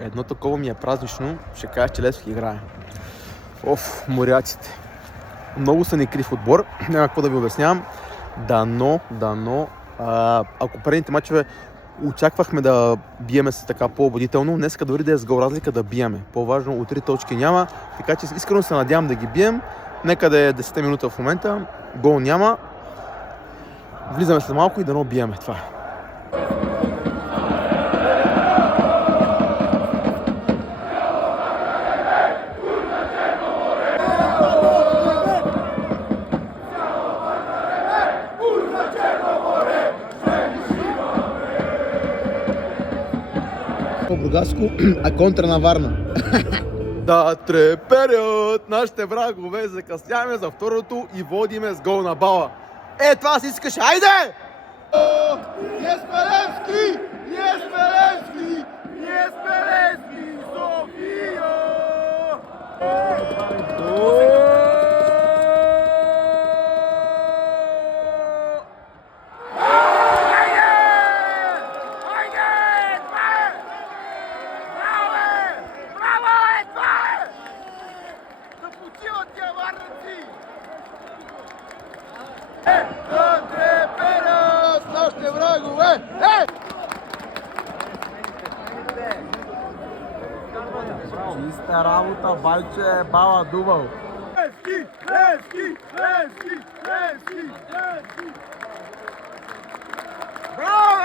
Едно такова ми е празнично, ще кажа, че Левски играе. Моряците. Много са ни крив отбор, няма какво да ви обяснявам. Дано. Ако предните мачове очаквахме да биеме се така по-ободително, днеска дори да е с гол разлика да биеме. По-важно от 3 точки няма, така че искрено се надявам да ги бием. Нека да е 10 минута в момента, гол няма. Влизаме след малко и дано биеме, това е. Бургаско, а контра на Варна. Да треперят нашите врагове, закъсняваме за второто и водиме с гол на Бала. Това си искаш, айде! Еспелевски! София! Чиста работа, Байче, Бала дубъл. Левски! Браво,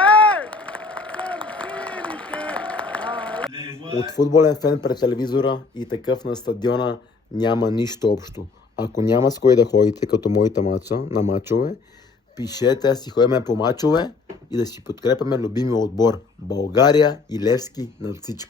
От футболен фен пред телевизора и такъв на стадиона няма нищо общо. Ако няма с кой да ходите, като моите на мачове, пишете, да си ходим по мачове и да си подкрепяме любимия отбор България и Левски над всичко.